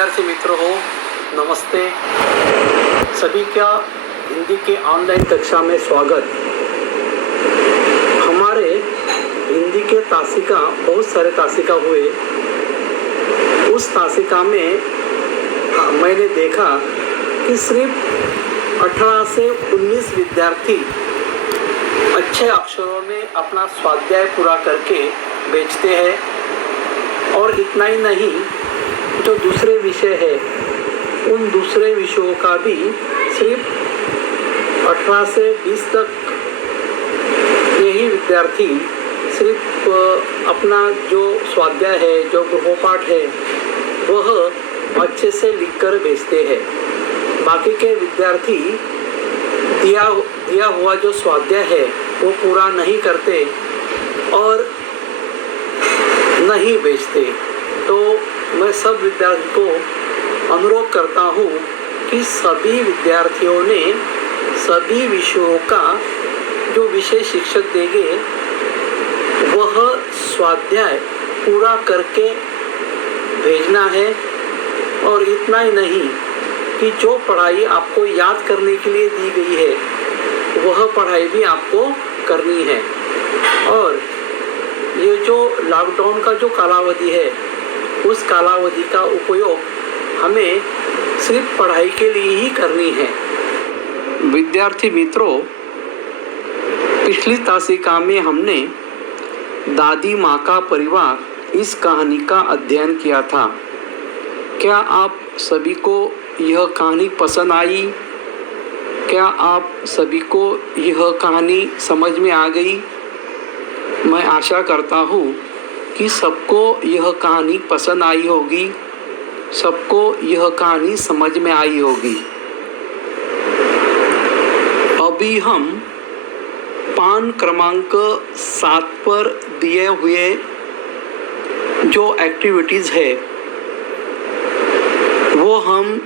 विद्यार्थी मित्रों हो, नमस्ते। सभी का हिंदी के ऑनलाइन कक्षा में स्वागत। हमारे हिंदी के तासिका बहुत सारे तासिका हुए। उस तासिका में मैंने देखा कि सिर्फ 18 से 19 विद्यार्थी अच्छे अक्षरों में अपना स्वाध्याय पूरा करके बेचते हैं। और इतना ही नहीं, जो दूसरे विषय है उन दूसरे विषयों का भी सिर्फ 18 से 20 तक यही विद्यार्थी सिर्फ अपना जो स्वाध्याय है, जो गृहपाठ है, वह अच्छे से लिखकर भेजते हैं। बाकी के विद्यार्थी दिया हुआ जो स्वाध्याय है वो पूरा नहीं करते और नहीं भेजते। तो मैं सब विद्यार्थी को अनुरोध करता हूँ कि सभी विद्यार्थियों ने सभी विषयों का जो विषय शिक्षक देंगे वह स्वाध्याय पूरा करके भेजना है। और इतना ही नहीं कि जो पढ़ाई आपको याद करने के लिए दी गई है वह पढ़ाई भी आपको करनी है। और ये जो लॉकडाउन का जो कालावधि है उस कालावधि का उपयोग हमें सिर्फ पढ़ाई के लिए ही करनी है। विद्यार्थी मित्रों, पिछली तासिका में हमने दादी माँ का परिवार इस कहानी का अध्ययन किया था। क्या आप सभी को यह कहानी पसंद आई? क्या आप सभी को यह कहानी समझ में आ गई? मैं आशा करता हूँ कि सबको यह कहानी पसंद आई होगी, सबको यह कहानी समझ में आई होगी। अभी हम पान क्रमांक 7 पर दिए हुए जो एक्टिविटीज़ है वो हम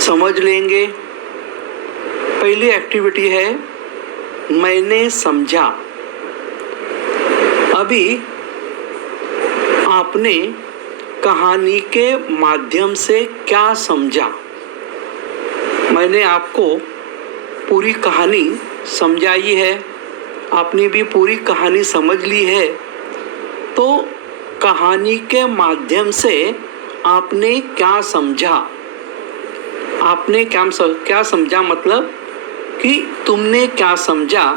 समझ लेंगे। पहली एक्टिविटी है मैंने समझा। अभी आपने कहानी के माध्यम से क्या समझा? मैंने आपको पूरी कहानी समझाई है, आपने भी पूरी कहानी समझ ली है। तो कहानी के माध्यम से आपने क्या समझा? आपने क्या समझा मतलब कि तुमने क्या समझा?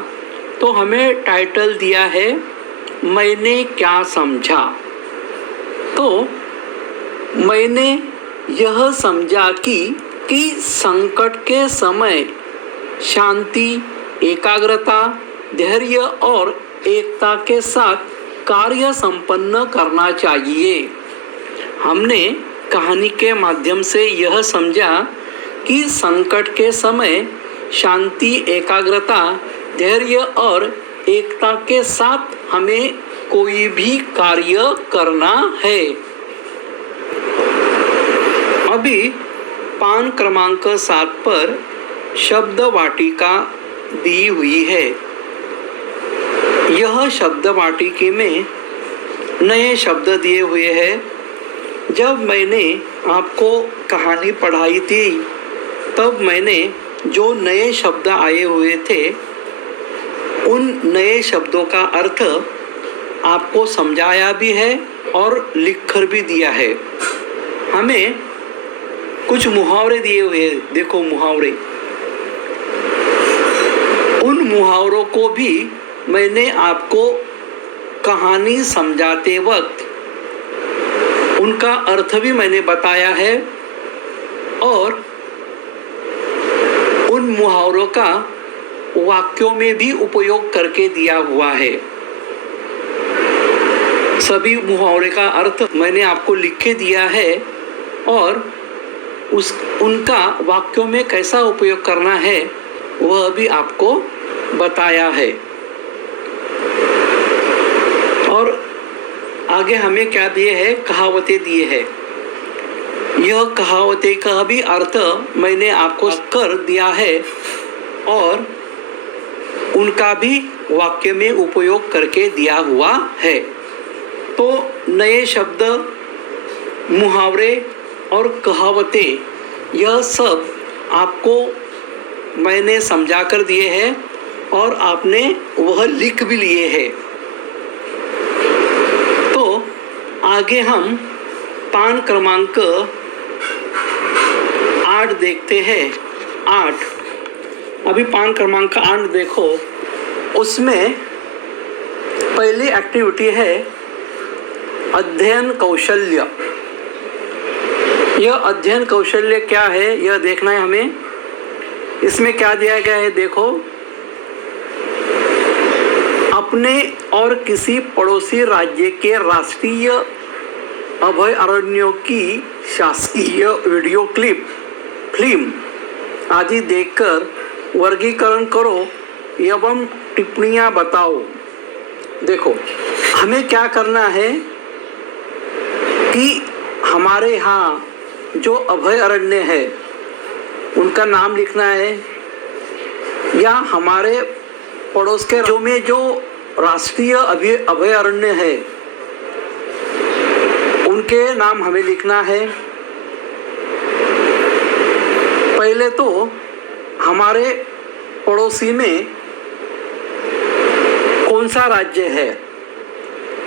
तो हमें टाइटल दिया है मैंने क्या समझा। तो मैंने यह समझा कि संकट के समय शांति, एकाग्रता, धैर्य और एकता के साथ कार्य संपन्न करना चाहिए। हमने कहानी के माध्यम से यह समझा कि संकट के समय शांति, एकाग्रता, धैर्य और एकता के साथ हमें कोई भी कार्य करना है। अभी पान क्रमांक 7 पर शब्द वाटिका दी हुई है। यह शब्द वाटिका में नए शब्द दिए हुए हैं। जब मैंने आपको कहानी पढ़ाई थी तब मैंने जो नए शब्द आए हुए थे उन नए शब्दों का अर्थ आपको समझाया भी है और लिखकर भी दिया है। हमें कुछ मुहावरे दिए हुए हैं, देखो मुहावरे। उन मुहावरों को भी मैंने आपको कहानी समझाते वक्त उनका अर्थ भी मैंने बताया है और उन मुहावरों का वाक्यों में भी उपयोग करके दिया हुआ है। सभी मुहावरे का अर्थ मैंने आपको लिख के दिया है और उनका वाक्यों में कैसा उपयोग करना है वह भी आपको बताया है। और आगे हमें क्या दिए हैं? कहावतें दिए हैं। यह कहावतें का भी अर्थ मैंने आपको कर दिया है और उनका भी वाक्य में उपयोग करके दिया हुआ है। तो नए शब्द, मुहावरे और कहावतें, यह सब आपको मैंने समझा कर दिए हैं और आपने वह लिख भी लिए हैं। तो आगे हम पान क्रमांक 8 देखते हैं। 8, अभी पान क्रमांक 8 देखो, उसमें पहली एक्टिविटी है अध्ययन कौशल्य। यह अध्ययन कौशल्य क्या है यह देखना है हमें। इसमें क्या दिया गया है देखो, अपने और किसी पड़ोसी राज्य के राष्ट्रीय अभयारण्यों की शासकीय वीडियो क्लिप, फिल्म आदि देखकर वर्गीकरण करो एवं टिप्पणियां बताओ। देखो, हमें क्या करना है कि हमारे यहाँ जो अभयारण्य है उनका नाम लिखना है, या हमारे पड़ोस के राज्यों में जो राष्ट्रीय अभयारण्य है उनके नाम हमें लिखना है। पहले तो हमारे पड़ोसी में कौन सा राज्य है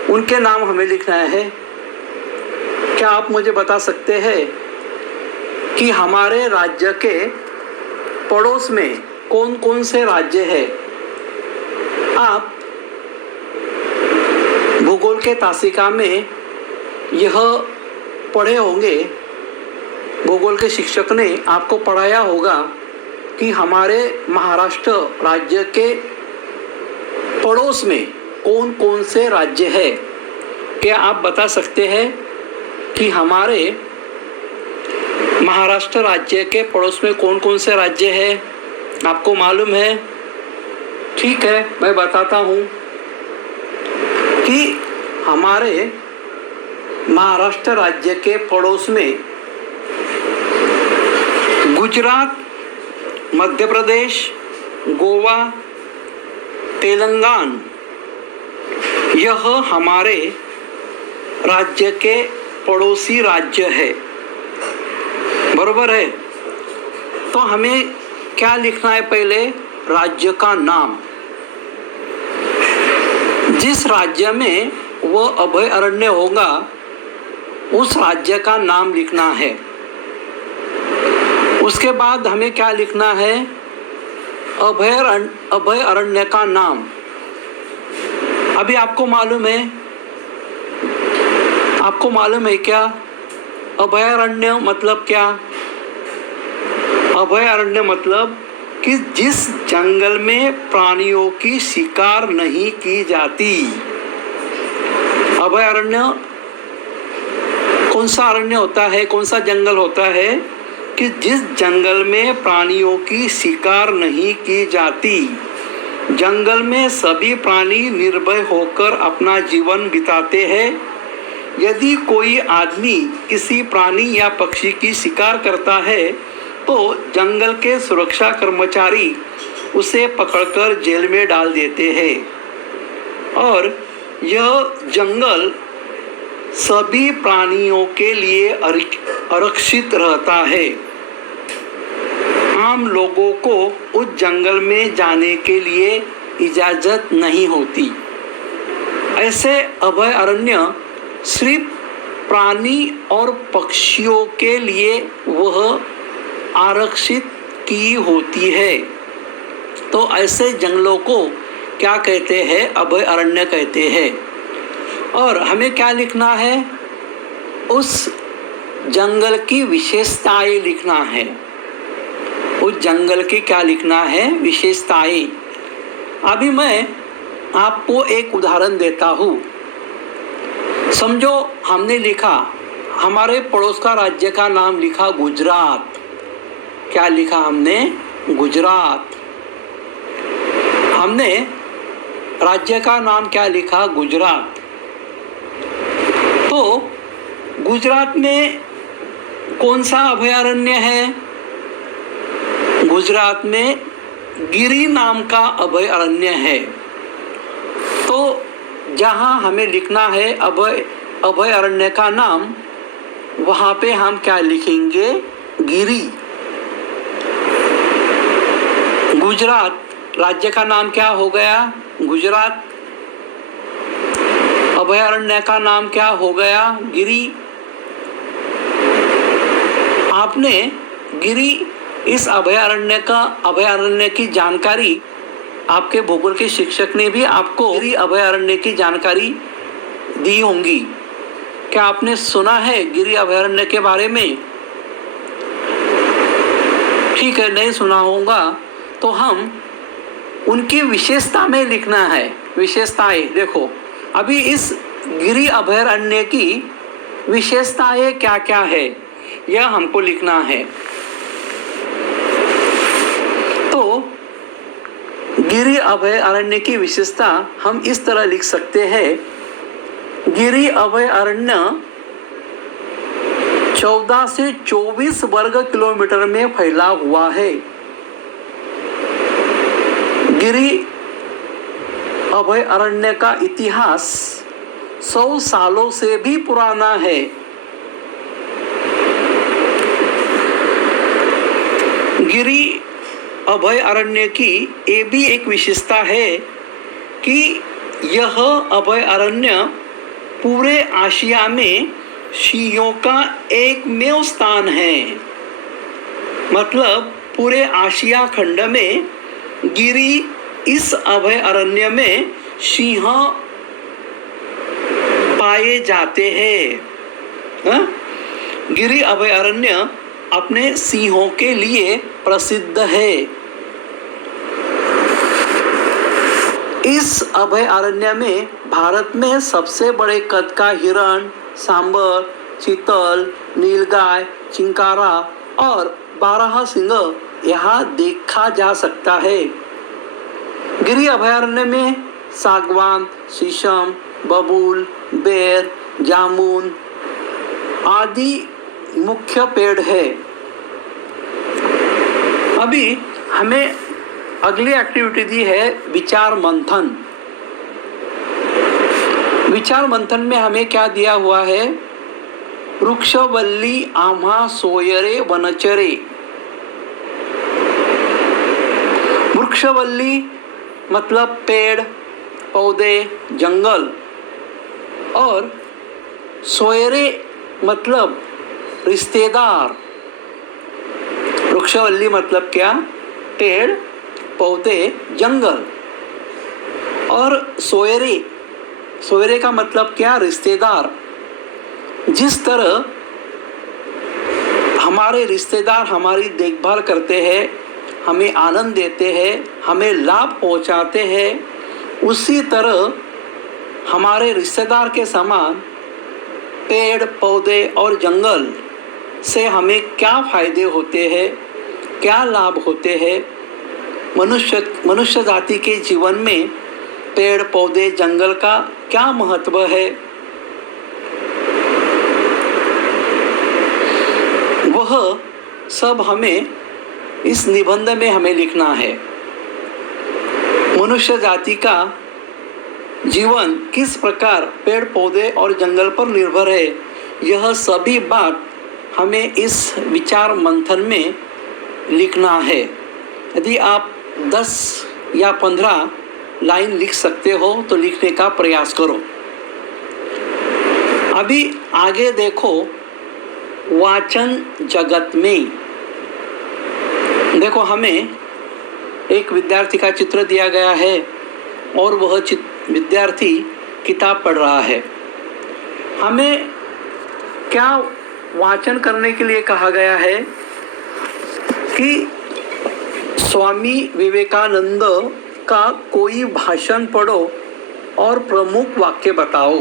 उनके नाम हमें लिखना है। क्या आप मुझे बता सकते हैं कि हमारे राज्य के पड़ोस में कौन कौन से राज्य हैं? आप भूगोल के तासिका में यह पढ़े होंगे, भूगोल के शिक्षक ने आपको पढ़ाया होगा कि हमारे महाराष्ट्र राज्य के पड़ोस में कौन कौन से राज्य हैं। क्या आप बता सकते हैं कि हमारे महाराष्ट्र राज्य के पड़ोस में कौन कौन से राज्य हैं? आपको मालूम है? ठीक है, मैं बताता हूँ कि हमारे महाराष्ट्र राज्य के पड़ोस में गुजरात, मध्य प्रदेश, गोवा, तेलंगाना, यह हमारे राज्य के पड़ोसी राज्य है। बरोबर है? तो हमें क्या लिखना है? पहले राज्य का नाम, जिस राज्य में वह अभयारण्य होगा उस राज्य का नाम लिखना है। उसके बाद हमें क्या लिखना है? अभयारण्य का नाम। अभी आपको मालूम है, आपको मालूम है क्या अभयारण्य मतलब क्या? अभयारण्य मतलब कि जिस जंगल में प्राणियों की शिकार नहीं की जाती। अभयारण्य कौन सा अरण्य होता है, कौन सा जंगल होता है कि जिस जंगल में प्राणियों की शिकार नहीं की जाती। जंगल में सभी प्राणी निर्भय होकर अपना जीवन बिताते हैं। यदि कोई आदमी किसी प्राणी या पक्षी की शिकार करता है तो जंगल के सुरक्षा कर्मचारी उसे पकड़कर जेल में डाल देते हैं और यह जंगल सभी प्राणियों के लिए आरक्षित रहता है। आम लोगों को उस जंगल में जाने के लिए इजाज़त नहीं होती। ऐसे अभयारण्य सिर्फ प्राणी और पक्षियों के लिए वह आरक्षित की होती है। तो ऐसे जंगलों को क्या कहते हैं? अभयारण्य कहते हैं। और हमें क्या लिखना है? उस जंगल की विशेषताएं लिखना है। उस जंगल की क्या लिखना है? विशेषताएं। अभी मैं आपको एक उदाहरण देता हूँ। समझो हमने लिखा, हमारे पड़ोस का राज्य का नाम लिखा गुजरात। क्या लिखा हमने? गुजरात। हमने राज्य का नाम क्या लिखा? गुजरात। तो गुजरात में कौन सा अभयारण्य है? गुजरात में गिरी नाम का अभयारण्य है। तो जहाँ हमें लिखना है अभयारण्य का नाम, वहां पे हम क्या लिखेंगे? गिरी। गुजरात राज्य का नाम क्या हो गया? गुजरात। अभयारण्य का नाम क्या हो गया? गिरी। आपने गिरी इस अभयारण्य की जानकारी आपके भूगोल के शिक्षक ने भी आपको गिरी अभयारण्य की जानकारी दी होंगी। क्या आपने सुना है गिरी अभयारण्य के बारे में? ठीक है, नहीं सुना होगा तो हम उनकी विशेषता में लिखना है। विशेषताएं देखो, अभी इस गिरी अभयारण्य की विशेषताएं क्या क्या है यह हमको लिखना है। तो गिरी अभयारण्य की विशेषता हम इस तरह लिख सकते हैं। गिरी अभयारण्य 14 से 24 वर्ग किलोमीटर में फैला हुआ है। गिरी अभयारण्य का इतिहास 100 सालों से भी पुराना है। गिरी अभयारण्य की ये भी एक विशेषता है कि यह अभयारण्य पूरे आशिया में सिंहों का एकमेव स्थान है। मतलब पूरे आशिया खंड में गिरी इस अभयारण्य में सिंह पाए जाते हैं। गिरी अभयारण्य अपने सिंहों के लिए प्रसिद्ध है। इस अभयारण्य में भारत में सबसे बड़े कद का हिरण, सांबर, चीतल, नीलगाय, चिंकारा और बारहसिंह यहाँ देखा जा सकता है। गिरी अभयारण्य में सागवान, शीशम, बबूल, बेर, जामुन आदि मुख्य पेड़ है। अभी हमें अगली एक्टिविटी दी है विचार मंथन। विचार मंथन में हमें क्या दिया हुआ है? वृक्षवल्ली आम्हा सोयरे वनचरे। वृक्षवल्ली मतलब पेड़ पौधे जंगल, और सोयरे मतलब रिश्तेदार। वृक्षवल्ली मतलब क्या? पेड़ पौधे जंगल। और सोयरे का मतलब क्या? रिश्तेदार। जिस तरह हमारे रिश्तेदार हमारी देखभाल करते हैं, हमें आनंद देते हैं, हमें लाभ पहुंचाते हैं, उसी तरह हमारे रिश्तेदार के समान पेड़ पौधे और जंगल से हमें क्या फायदे होते हैं, क्या लाभ होते हैं। मनुष्य जाति के जीवन में पेड़ पौधे जंगल का क्या महत्व है, वह सब हमें इस निबंध में हमें लिखना है। मनुष्य जाति का जीवन किस प्रकार पेड़ पौधे और जंगल पर निर्भर है, यह सभी बात हमें इस विचार मंथन में लिखना है। यदि आप 10 या 15 लाइन लिख सकते हो तो लिखने का प्रयास करो। अभी आगे देखो, वाचन जगत में देखो, हमें एक विद्यार्थी का चित्र दिया गया है और वह विद्यार्थी किताब पढ़ रहा है। हमें क्या वाचन करने के लिए कहा गया है कि स्वामी विवेकानंद का कोई भाषण पढ़ो और प्रमुख वाक्य बताओ।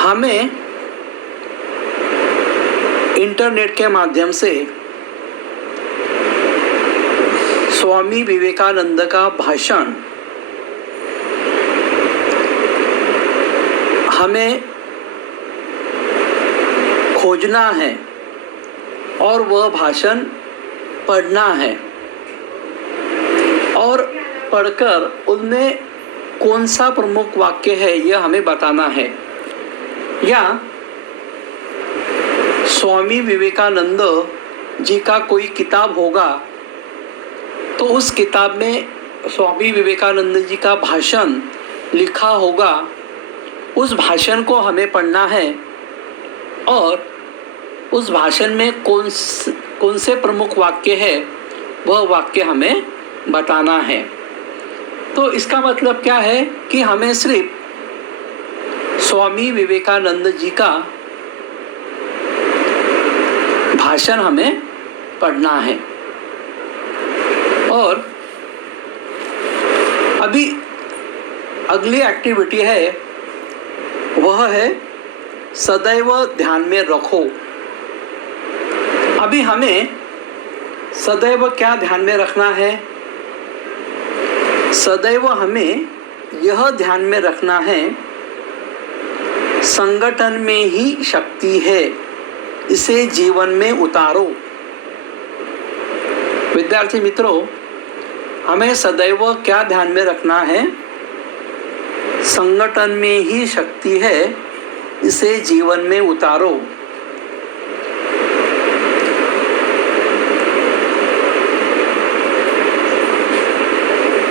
हमें इंटरनेट के माध्यम से स्वामी विवेकानंद का भाषण हमें खोजना है और वह भाषण पढ़ना है, और पढ़कर उनमें कौन सा प्रमुख वाक्य है यह हमें बताना है। या स्वामी विवेकानंद जी का कोई किताब होगा तो उस किताब में स्वामी विवेकानंद जी का भाषण लिखा होगा, उस भाषण को हमें पढ़ना है और उस भाषण में कौन से प्रमुख वाक्य है वह वाक्य हमें बताना है। तो इसका मतलब क्या है कि हमें सिर्फ स्वामी विवेकानंद जी का भाषण हमें पढ़ना है। और अभी अगली एक्टिविटी है वह है सदैव ध्यान में रखो। अभी हमें सदैव क्या ध्यान में रखना है? सदैव हमें यह ध्यान में रखना है संगठन में ही शक्ति है, इसे जीवन में उतारो। विद्यार्थी मित्रों, हमें सदैव क्या ध्यान में रखना है? संगठन में ही शक्ति है, इसे जीवन में उतारो।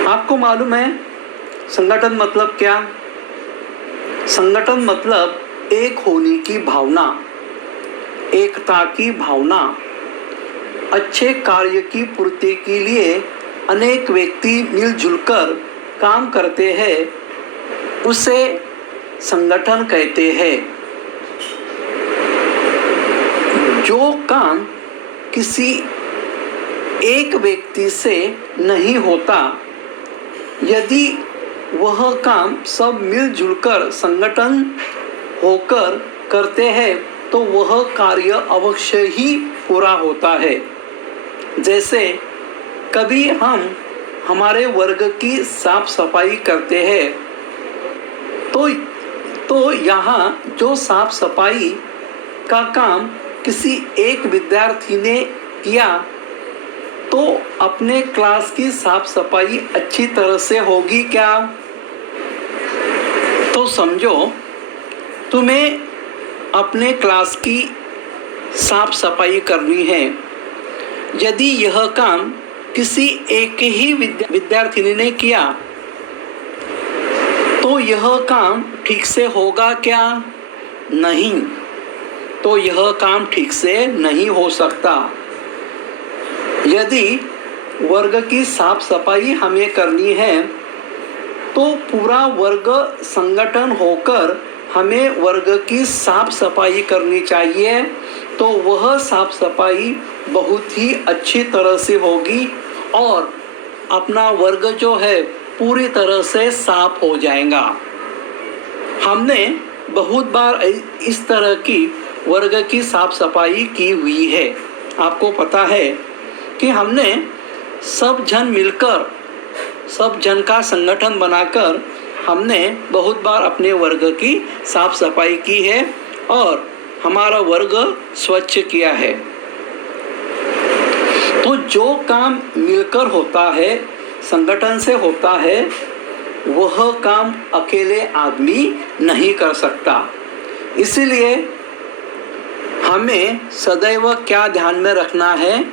आपको मालूम है संगठन मतलब क्या? संगठन मतलब एक होने की भावना, एकता की भावना। अच्छे कार्य की पूर्ति के लिए अनेक व्यक्ति मिलजुल कर काम करते हैं, उसे संगठन कहते हैं। जो काम किसी एक व्यक्ति से नहीं होता, यदि वह काम सब मिलजुल कर संगठन होकर करते हैं तो वह कार्य अवश्य ही पूरा होता है। जैसे कभी हम हमारे वर्ग की साफ सफाई करते हैं तो यहाँ जो साफ सफाई का काम किसी एक विद्यार्थी ने किया तो अपने क्लास की साफ सफाई अच्छी तरह से होगी क्या? तो समझो तुम्हें अपने क्लास की साफ सफाई करनी है। यदि यह काम किसी एक ही विद्यार्थिनी ने किया तो यह काम ठीक से होगा क्या? नहीं, तो यह काम ठीक से नहीं हो सकता। यदि वर्ग की साफ सफाई हमें करनी है तो पूरा वर्ग संगठन होकर हमें वर्ग की साफ सफाई करनी चाहिए, तो वह साफ सफाई बहुत ही अच्छी तरह से होगी और अपना वर्ग जो है पूरी तरह से साफ हो जाएगा। हमने बहुत बार इस तरह की वर्ग की साफ सफाई की हुई है। आपको पता है कि हमने सब जन मिलकर, सब जन का संगठन बनाकर हमने बहुत बार अपने वर्ग की साफ सफाई की है और हमारा वर्ग स्वच्छ किया है। तो जो काम मिलकर होता है, संगठन से होता है, वह काम अकेले आदमी नहीं कर सकता। इसलिए हमें सदैव क्या ध्यान में रखना है?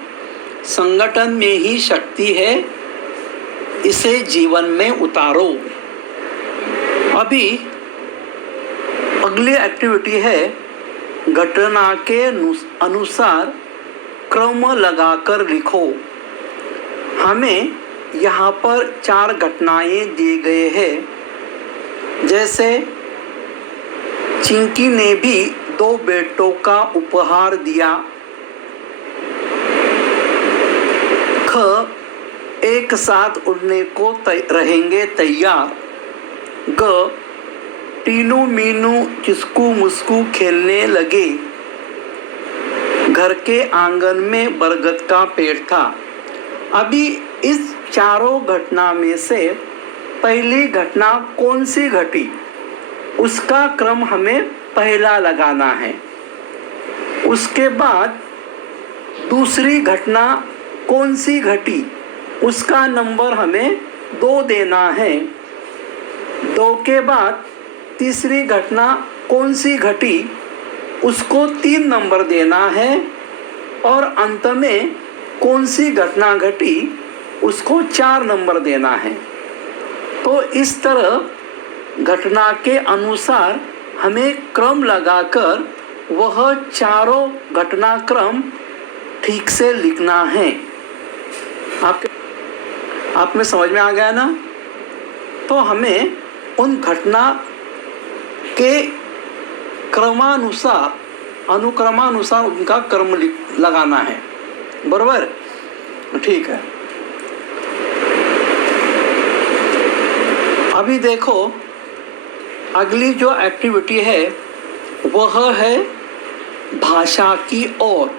संगठन में ही शक्ति है, इसे जीवन में उतारो। अभी अगली एक्टिविटी है घटना के अनुसार क्रम लगाकर लिखो। हमें यहाँ पर 4 घटनाएं दिए गए हैं। जैसे चिंकी ने भी 2 बेटों का उपहार दिया। ख एक साथ उड़ने को रहेंगे तैयार। ग टीनू मीनू किसकू मुस्कू खेलने लगे। घर के आंगन में बरगद का पेड़ था। अभी इस चारों घटना में से पहली घटना कौन सी घटी, उसका क्रम हमें पहला लगाना है। उसके बाद दूसरी घटना कौन सी घटी, उसका नंबर हमें 2 देना है। 2 के बाद तीसरी घटना कौन सी घटी उसको 3 नंबर देना है और अंत में कौन सी घटना घटी उसको 4 नंबर देना है। तो इस तरह घटना के अनुसार हमें क्रम लगाकर वह चारों घटनाक्रम ठीक से लिखना है। आप में समझ में आ गया ना? तो हमें उन घटना के क्रमानुसार अनुक्रमानुसार उनका क्रम लगाना है। बराबर? ठीक है। अभी देखो अगली जो एक्टिविटी है वह है भाषा की ओर।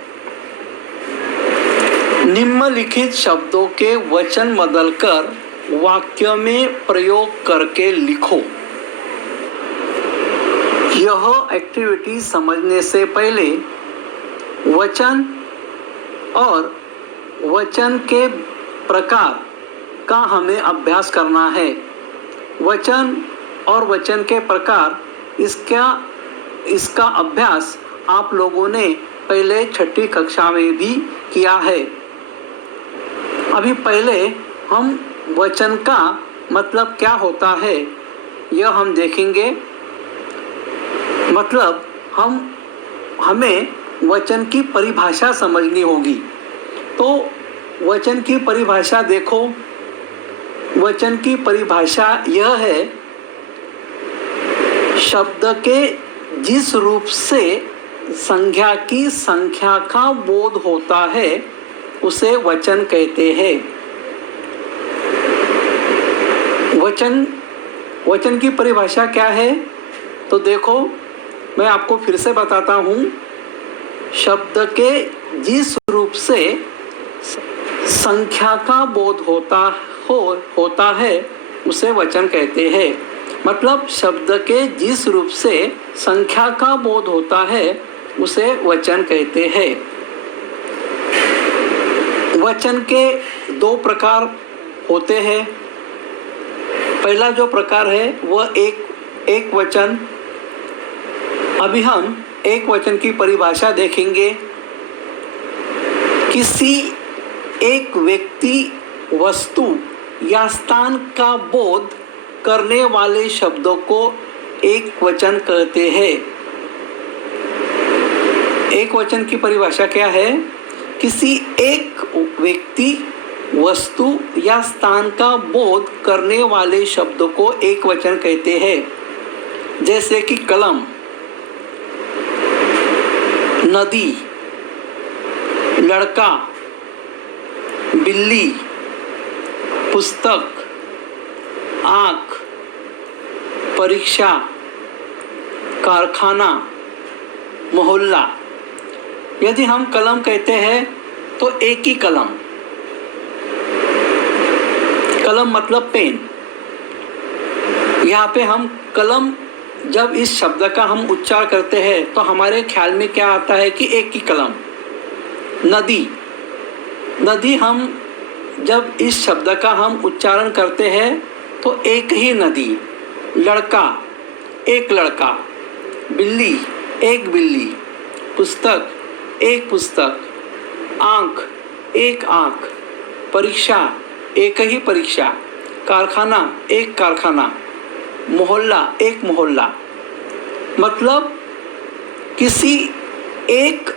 निम्नलिखित शब्दों के वचन बदलकर वाक्य में प्रयोग करके लिखो। यह एक्टिविटी समझने से पहले वचन और वचन के प्रकार का हमें अभ्यास करना है। वचन और वचन के प्रकार इसका अभ्यास आप लोगों ने पहले 6ठी कक्षा में भी किया है। अभी पहले हम वचन का मतलब क्या होता है यह हम देखेंगे। मतलब हमें वचन की परिभाषा समझनी होगी। तो वचन की परिभाषा देखो। वचन की परिभाषा यह है, शब्द के जिस रूप से संज्ञा की संख्या का बोध होता है उसे वचन कहते हैं। वचन की परिभाषा क्या है? तो देखो मैं आपको फिर से बताता हूँ। शब्द के जिस रूप से संख्या का बोध होता है उसे वचन कहते हैं। मतलब शब्द के जिस रूप से संख्या का बोध होता है उसे वचन कहते हैं। वचन के 2 प्रकार होते हैं। पहला जो प्रकार है वह एक वचन। अभी हम एक वचन की परिभाषा देखेंगे। किसी एक व्यक्ति, वस्तु या स्थान का बोध करने वाले शब्दों को एक वचन कहते हैं। एक वचन की परिभाषा क्या है? किसी एक व्यक्ति, वस्तु या स्थान का बोध करने वाले शब्दों को एक वचन कहते हैं। जैसे कि कलम, नदी, लड़का, बिल्ली, पुस्तक, आँख, परीक्षा, कारखाना, मोहल्ला। यदि हम कलम कहते हैं तो एक ही कलम मतलब पेन। यहाँ पे हम कलम, जब इस शब्द का हम उच्चार करते हैं तो हमारे ख्याल में क्या आता है कि एक ही कलम। नदी हम जब इस शब्द का हम उच्चारण करते हैं तो एक ही नदी। लड़का, एक लड़का। बिल्ली, एक बिल्ली। पुस्तक, एक पुस्तक। आँख, एक आँख। परीक्षा, एक ही परीक्षा। कारखाना, एक कारखाना। मोहल्ला, एक मोहल्ला। मतलब किसी एक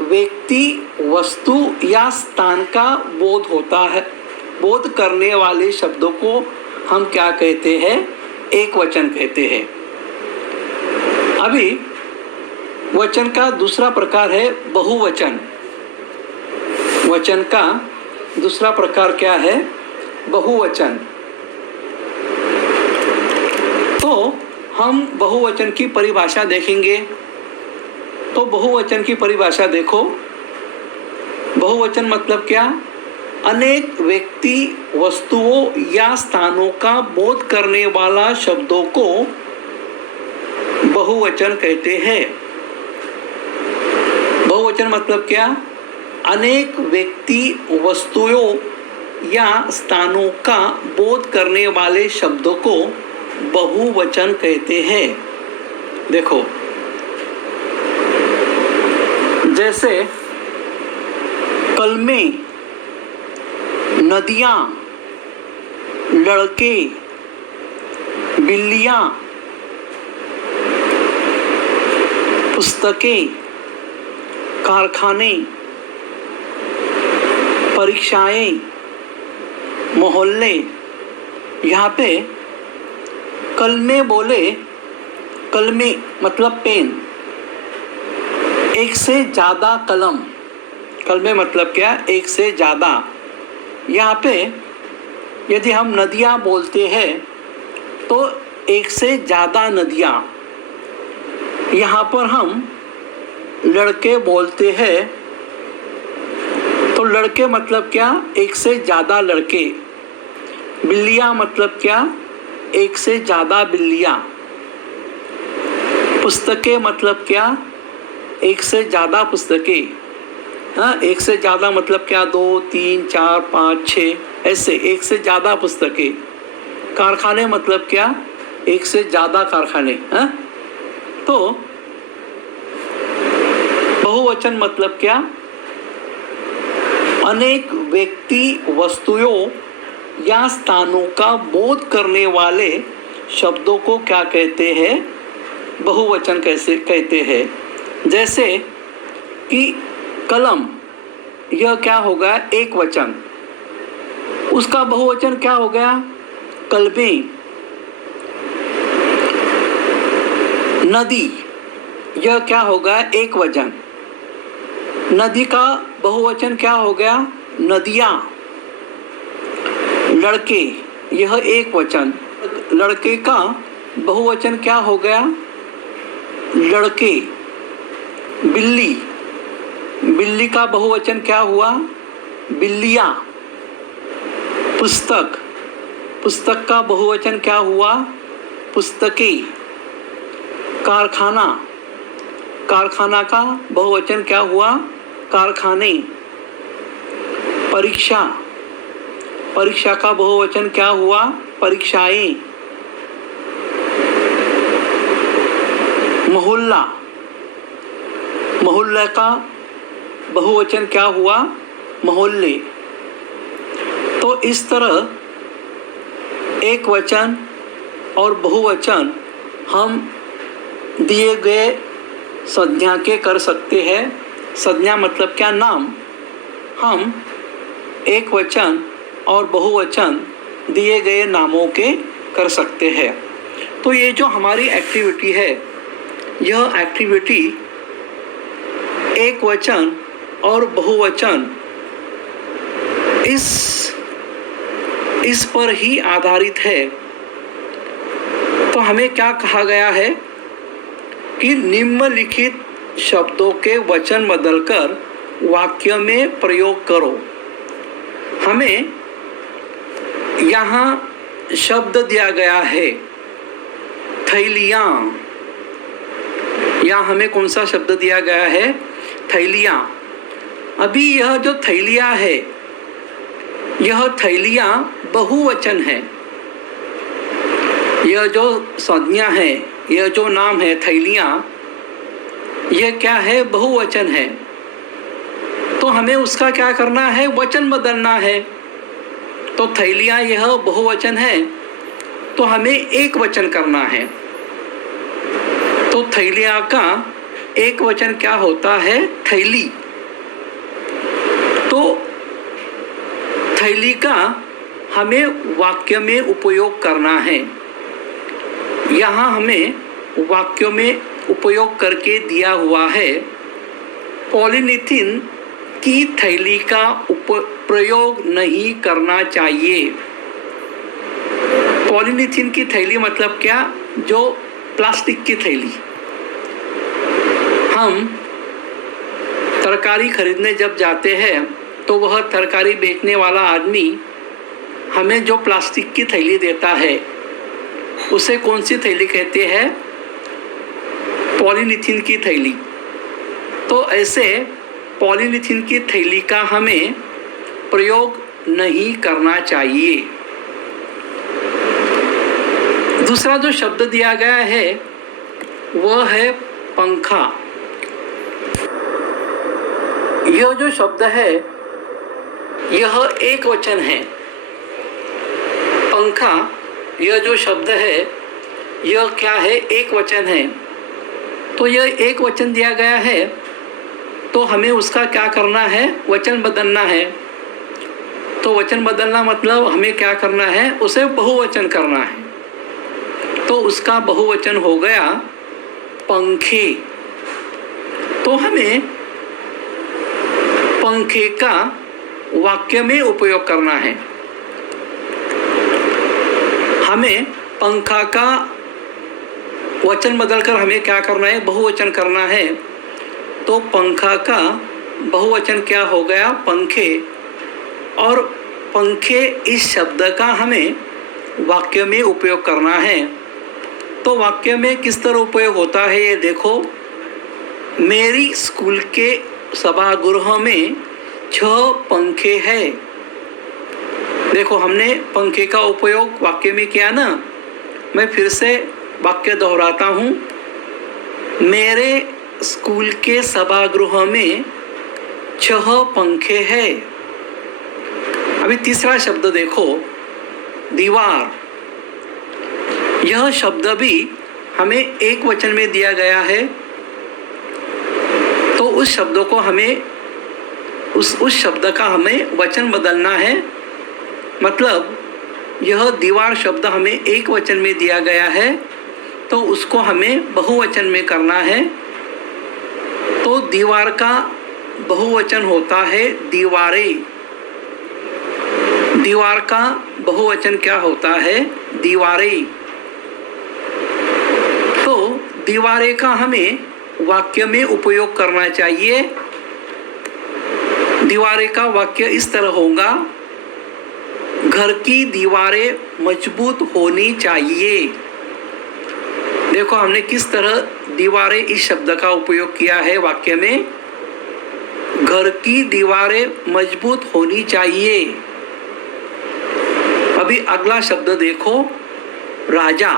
व्यक्ति, वस्तु या स्थान का बोध होता है। बोध करने वाले शब्दों को हम क्या कहते हैं? एक वचन कहते हैं। अभी वचन का दूसरा प्रकार है बहुवचन। वचन का दूसरा प्रकार क्या है? बहुवचन। तो हम बहुवचन की परिभाषा देखेंगे। तो बहुवचन की परिभाषा देखो। बहुवचन मतलब क्या? अनेक व्यक्ति, वस्तुओं या स्थानों का बोध करने वाला शब्दों को बहुवचन कहते हैं। बहुवचन मतलब क्या? अनेक व्यक्ति, वस्तुओं या स्थानों का बोध करने वाले शब्दों को बहुवचन कहते हैं। देखो, जैसे कलमे, नदियाँ, लड़के, बिल्लियाँ, पुस्तकें, कारखाने, परीक्षाएं, मोहल्ले। यहाँ पे कलमे बोले, कलमे मतलब पेन, एक से ज़्यादा कलम। कलमे मतलब क्या? एक से ज़्यादा। यहाँ पे यदि हम नदियाँ बोलते हैं तो एक से ज़्यादा नदियाँ। यहाँ पर हम लड़के बोलते हैं तो लड़के मतलब क्या? एक से ज़्यादा लड़के। बिल्लियाँ मतलब क्या? एक से ज़्यादा बिल्लियाँ। पुस्तकें मतलब क्या? एक से ज़्यादा पुस्तकें। हाँ, एक से ज़्यादा मतलब क्या? 2, 3, 4, 5, 6, ऐसे एक से ज़्यादा पुस्तकें। कारखाने मतलब क्या? एक से ज़्यादा कारखाने। हाँ, तो बहुवचन मतलब क्या? अनेक व्यक्ति, वस्तुओं या स्थानों का बोध करने वाले शब्दों को क्या कहते हैं? बहुवचन कैसे कहते हैं? जैसे कि कलम, यह क्या होगा? एक वचन। उसका बहुवचन क्या हो गया? कलमे। नदी, यह क्या होगा? एक वचन। नदी का बहुवचन क्या हो गया? नदियाँ। लड़के, यह एक वचन। लड़के का बहुवचन क्या हो गया? लड़के। बिल्ली, बिल्ली का बहुवचन क्या हुआ? बिल्लियाँ। पुस्तक, पुस्तक का बहुवचन क्या हुआ? पुस्तकें। कारखाना, कारखाना का बहुवचन क्या हुआ? कारखाने। परीक्षा, परीक्षा का बहुवचन क्या हुआ? परीक्षाएं। मोहल्ला, मोहल्ले का बहुवचन क्या हुआ? मोहल्ले। तो इस तरह एक वचन और बहुवचन हम दिए गए संज्ञा के कर सकते हैं। संज्ञा मतलब क्या? नाम। हम एक वचन और बहुवचन दिए गए नामों के कर सकते हैं। तो ये जो हमारी एक्टिविटी है, यह एक्टिविटी एक वचन और बहुवचन इस पर ही आधारित है। तो हमें क्या कहा गया है कि निम्नलिखित शब्दों के वचन बदलकर वाक्य में प्रयोग करो। हमें यहाँ शब्द दिया गया है थैलियाँ। यहाँ हमें कौन सा शब्द दिया गया है? थैलियाँ। अभी यह जो थैलियाँ है, यह थैलियाँ बहुवचन है। यह जो संज्ञा है, यह जो नाम है थैलियाँ, यह क्या है? बहुवचन है। तो हमें उसका क्या करना है? वचन बदलना है। तो थैलियाँ यह बहुवचन है, तो हमें एक वचन करना है। तो थैलियाँ का एक वचन क्या होता है? थैली। तो थैली का हमें वाक्य में उपयोग करना है। यहाँ हमें वाक्यों में उपयोग करके दिया हुआ है, पॉलीथिन की थैली का प्रयोग नहीं करना चाहिए। पॉलीथिन की थैली मतलब क्या? जो प्लास्टिक की थैली। हम तरकारी खरीदने जब जाते हैं तो वह तरकारी बेचने वाला आदमी हमें जो प्लास्टिक की थैली देता है, उसे कौन सी थैली कहते हैं? पॉलीथिन की थैली। तो ऐसे पॉलीथिन की थैली का हमें प्रयोग नहीं करना चाहिए। दूसरा जो शब्द दिया गया है वह है पंखा। यह जो शब्द है यह एक वचन है। पंखा यह जो शब्द है यह क्या है, एक वचन है। तो यह एक वचन दिया गया है तो हमें उसका क्या करना है, वचन बदलना है। तो वचन बदलना मतलब हमें क्या करना है, उसे बहुवचन करना है। तो उसका बहुवचन हो गया पंखे। तो हमें पंखे का वाक्य में उपयोग करना है। हमें पंखा का वचन बदलकर हमें क्या करना है, बहुवचन करना है। तो पंखा का बहुवचन क्या हो गया, पंखे। और पंखे इस शब्द का हमें वाक्य में उपयोग करना है। तो वाक्य में किस तरह उपयोग होता है ये देखो। मेरी स्कूल के सभागृह में 6 पंखे हैं। देखो हमने पंखे का उपयोग वाक्य में किया ना। मैं फिर से वाक्य दोहराता हूँ। मेरे स्कूल के सभागृह में 6 पंखे हैं। अभी तीसरा शब्द देखो, दीवार। यह शब्द भी हमें एक वचन में दिया गया है। तो उस शब्द को हमें उस शब्द का हमें वचन बदलना है। मतलब यह दीवार शब्द हमें एक वचन में दिया गया है तो उसको हमें बहुवचन में करना है। तो दीवार का बहुवचन होता है दीवारें। दीवार का बहुवचन क्या होता है, दीवारें। तो दीवारें का हमें वाक्य में उपयोग करना चाहिए। दीवारें का वाक्य इस तरह होगा, घर की दीवारें मजबूत होनी चाहिए। देखो हमने किस तरह दीवारें इस शब्द का उपयोग किया है वाक्य में। घर की दीवारें मजबूत होनी चाहिए। अभी अगला शब्द देखो, राजा।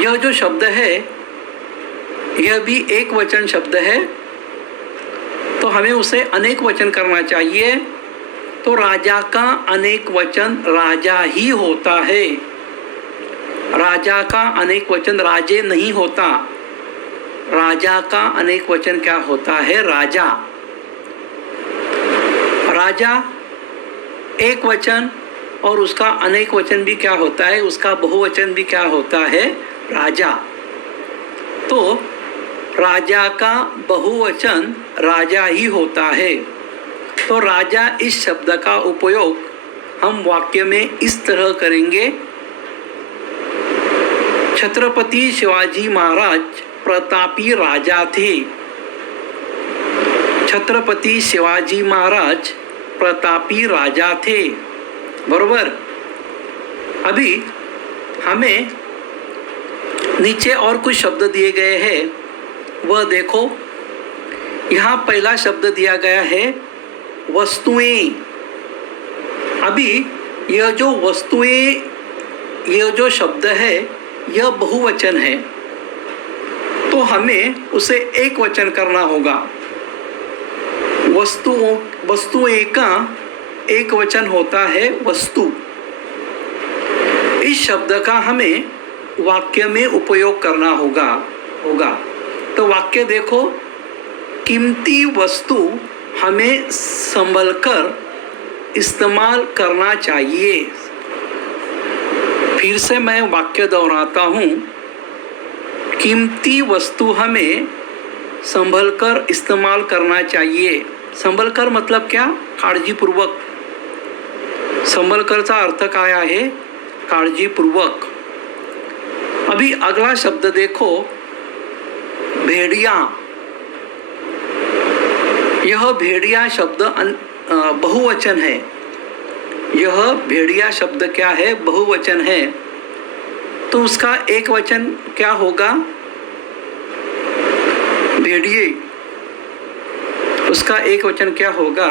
यह जो शब्द है यह भी एक वचन शब्द है तो हमें उसे अनेक वचन करना चाहिए। तो राजा का अनेक वचन राजा ही होता है। राजा का अनेक वचन राजे नहीं होता। राजा का अनेक वचन क्या होता है, राजा। राजा एक वचन और उसका अनेक वचन भी क्या होता है, उसका बहुवचन भी क्या होता है, राजा। तो राजा का बहुवचन राजा ही होता है। तो राजा इस शब्द का उपयोग हम वाक्य में इस तरह करेंगे, छत्रपति शिवाजी महाराज प्रतापी राजा थे। छत्रपति शिवाजी महाराज प्रतापी राजा थे, बरोबर। अभी हमें नीचे और कुछ शब्द दिए गए हैं, वह देखो। यहाँ पहला शब्द दिया गया है वस्तुएं। अभी यह जो वस्तुएं, यह जो शब्द है यह बहुवचन है तो हमें उसे एक वचन करना होगा। वस्तुएं का एक वचन होता है वस्तु। इस शब्द का हमें वाक्य में उपयोग करना होगा। तो वाक्य देखो, कीमती वस्तु हमें संभलकर इस्तेमाल करना चाहिए। फिर से मैं वाक्य दोहराता हूँ, कीमती वस्तु हमें संभलकर इस्तेमाल करना चाहिए। संभलकर मतलब क्या, काळजीपूर्वक। संभलकरचा अर्थ काय आहे, काळजीपूर्वक। अभी अगला शब्द देखो, भेड़िया। यह भेड़िया शब्द बहुवचन है। यह भेड़िया शब्द क्या है, बहुवचन है। तो उसका एक वचन क्या होगा, भेड़िए। उसका एक वचन क्या होगा,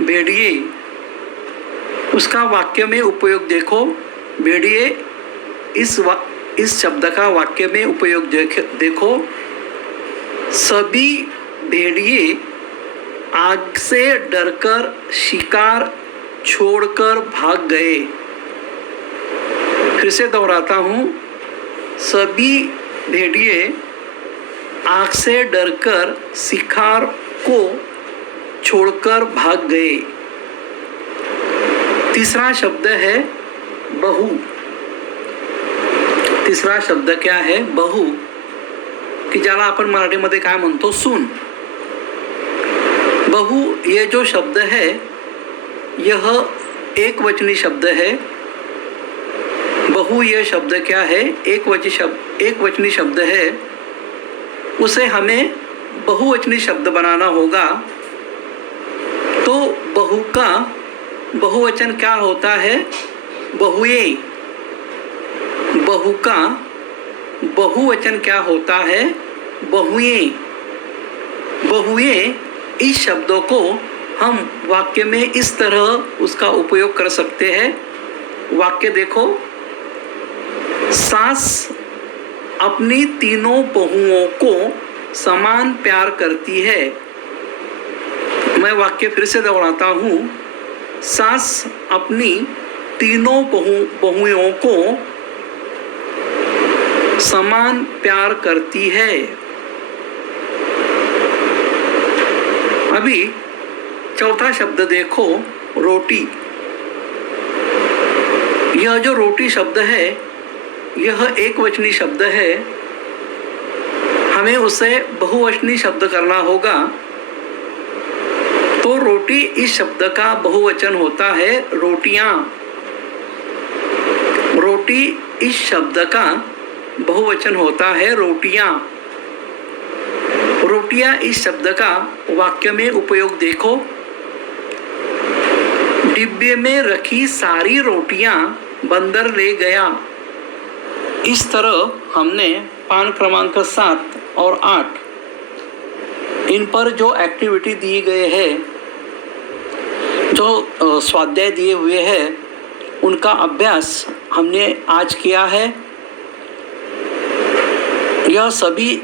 भेड़िए। उसका वाक्य में उपयोग देखो, भेड़िए इस शब्द का वाक्य में उपयोग देखो। सभी भेड़िए आग से डरकर शिकार छोड़कर भाग गए। फिर से दोहराता हूँ, सभी भेड़िए आग से डरकर शिकार को छोड़कर भाग गए। तीसरा शब्द है बहु। तिसरा शब्द क्या है? बहु, की ज्याला आपण मराठीमध्ये काय म्हणतो? सून। बहु ये जो शब्द है यह एक वचनी शब्द है। बहु ये शब्द क्या है? एक वचनी शब्द है। उसे हमें बहुवचनी शब्द बनाना होगा। तो बहु का बहुवचन क्या होता है? बहुए। बहु का बहुवचन क्या होता है? बहुए। बहुए इस शब्दों को हम वाक्य में इस तरह उसका उपयोग कर सकते हैं। वाक्य देखो, सास अपनी तीनों बहुओं को समान प्यार करती है। मैं वाक्य फिर से दोहराता हूँ, सास अपनी तीनों बहुओं को समान प्यार करती है। अभी चौथा शब्द देखो, रोटी। यह जो रोटी शब्द है यह एक वचनी शब्द है। हमें उसे बहुवचनी शब्द करना होगा। तो रोटी इस शब्द का बहुवचन होता है रोटियां। रोटी इस शब्द का बहुवचन होता है रोटियां। रोटियां इस शब्द का वाक्य में उपयोग देखो। डिब्बे में रखी सारी रोटियां बंदर ले गया। इस तरह हमने पान क्रमांक 7 और 8 इन पर जो एक्टिविटी दी गए है, जो स्वाध्याय दिए हुए हैं, उनका अभ्यास हमने आज किया है। यह सभी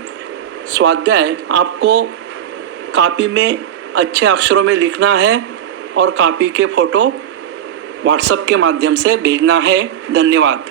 स्वाध्याय आपको कॉपी में अच्छे अक्षरों में लिखना है और कॉपी के फोटो व्हाट्सएप के माध्यम से भेजना है। धन्यवाद।